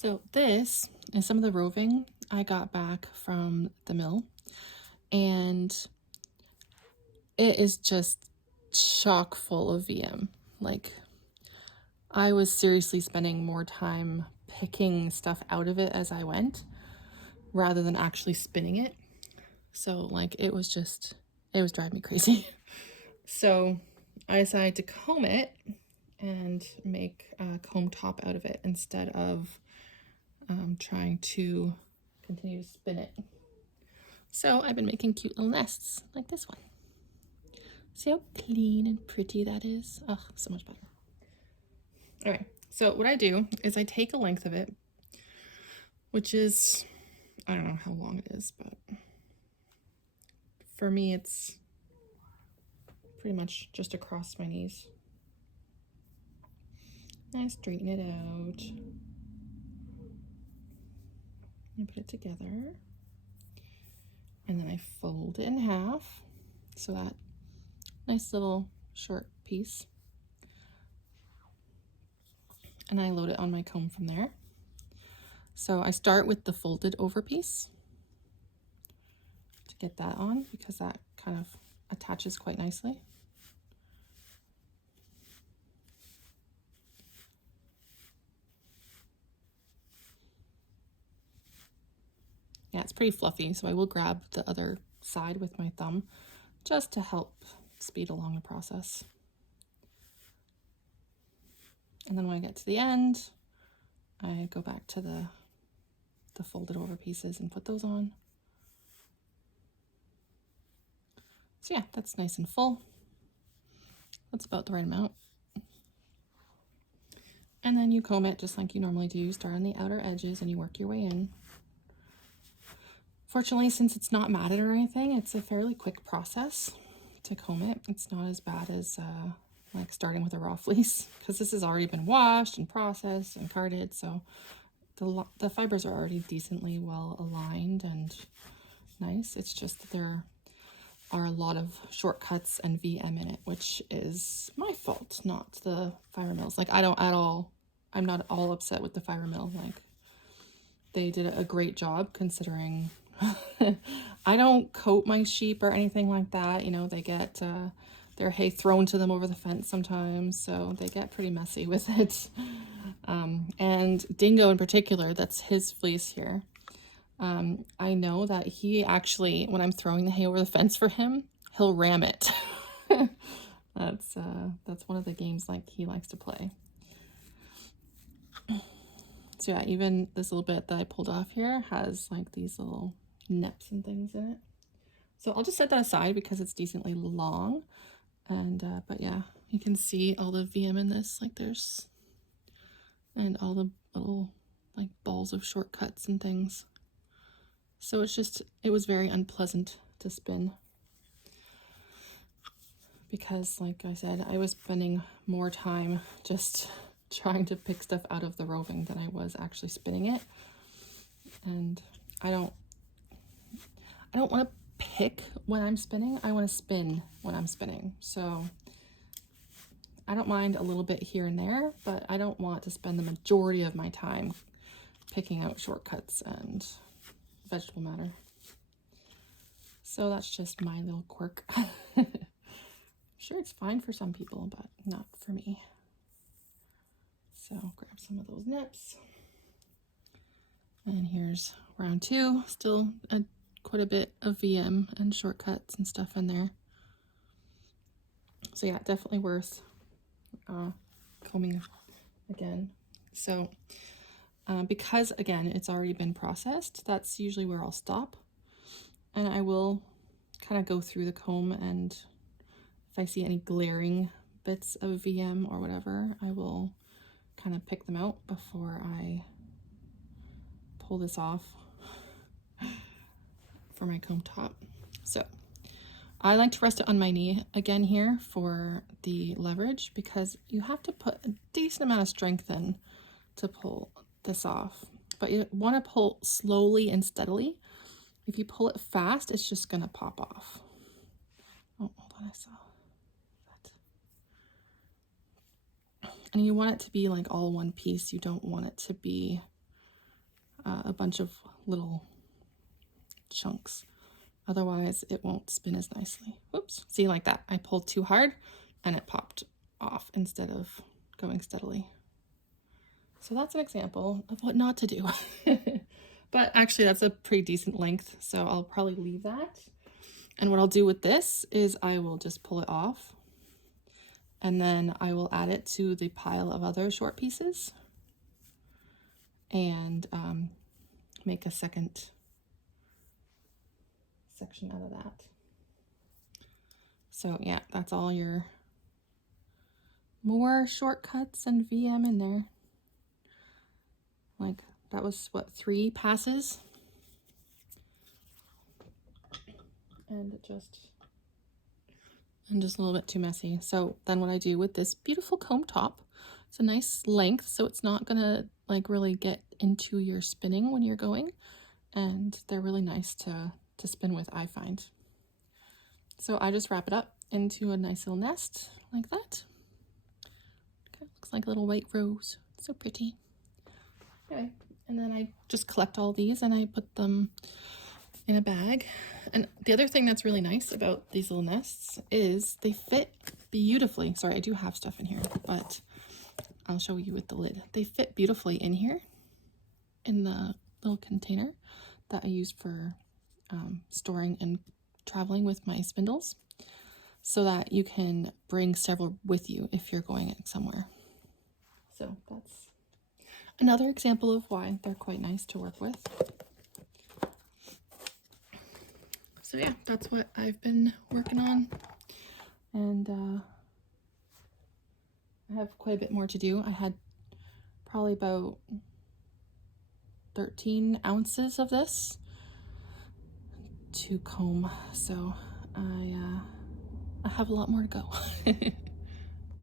So this is some of the roving I got back from the mill, and it is just chock full of VM. Like, I was seriously spending more time picking stuff out of it as I went rather than actually spinning it. So like it was driving me crazy. So I decided to comb it and make a comb top out of it instead of trying to continue to spin it. So I've been making cute little nests like this one. See how clean and pretty that is? Oh, so much better. All right, so what I do is I take a length of it, which is, I don't know how long it is, but for me it's pretty much just across my knees. I straighten it out and put it together. And then I fold it in half, so that nice little short piece. And I load it on my comb from there. So I start with the folded over piece to get that on because that kind of attaches quite nicely. Yeah, it's pretty fluffy, so I will grab the other side with my thumb just to help speed along the process. And then when I get to the end, I go back to the folded over pieces and put those on. So yeah, that's nice and full. That's about the right amount. And then you comb it just like you normally do. You start on the outer edges and you work your way in. Fortunately, since it's not matted or anything, it's a fairly quick process to comb it. It's not as bad as like starting with a raw fleece, because this has already been washed and processed and carded, so the fibers are already decently well aligned and nice. It's just that there are a lot of shortcuts and VM in it, which is my fault, not the fiber mills. Like, I'm not at all upset with the fiber mill. Like, they did a great job considering I don't coat my sheep or anything like that. You know, they get their hay thrown to them over the fence sometimes, so they get pretty messy with it. And Dingo in particular, that's his fleece here. I know that he actually, when I'm throwing the hay over the fence for him, he'll ram it. That's one of the games like he likes to play. So yeah, even this little bit that I pulled off here has like these little nips and things in it. So I'll just set that aside because it's decently long. And but yeah, you can see all the VM in this, like there's, and all the little like balls of shortcuts and things. So it was very unpleasant to spin because, like I said, I was spending more time just trying to pick stuff out of the roving than I was actually spinning it. And I don't want to pick when I'm spinning. I want to spin when I'm spinning. So I don't mind a little bit here and there, but I don't want to spend the majority of my time picking out shortcuts and vegetable matter. So that's just my little quirk. Sure, it's fine for some people, but not for me. So grab some of those nips. And here's round 2, still quite a bit of VM and shortcuts and stuff in there. So yeah, definitely worth combing again. So because again, it's already been processed, that's usually where I'll stop. And I will kind of go through the comb, and if I see any glaring bits of VM or whatever, I will kind of pick them out before I pull this off for my comb top. So I like to rest it on my knee again here for the leverage, because you have to put a decent amount of strength in to pull this off, but you want to pull slowly and steadily. If you pull it fast, it's just gonna pop off. Oh, hold on, I saw that. And you want it to be like all one piece. You don't want it to be a bunch of little chunks. Otherwise, it won't spin as nicely. Whoops. See, like that. I pulled too hard and it popped off instead of going steadily. So that's an example of what not to do. But actually, that's a pretty decent length, so I'll probably leave that. And what I'll do with this is I will just pull it off, and then I will add it to the pile of other short pieces and make a second section out of that. So yeah, that's all your more shortcuts and VM in there. Like that was what, 3 passes? And just a little bit too messy. So then what I do with this beautiful comb top, it's a nice length, so it's not gonna like really get into your spinning when you're going, and they're really nice to spin with, I find. So I just wrap it up into a nice little nest like that. Okay, looks like a little white rose. So pretty. Anyway, and then I just collect all these and I put them in a bag. And the other thing that's really nice about these little nests is they fit beautifully. Sorry, I do have stuff in here, but I'll show you with the lid. They fit beautifully in here in the little container that I use for storing and traveling with my spindles, so that you can bring several with you if you're going somewhere. So that's another example of why they're quite nice to work with. So yeah, that's what I've been working on, and I have quite a bit more to do. I had probably about 13 ounces of this to comb, so I have a lot more to go.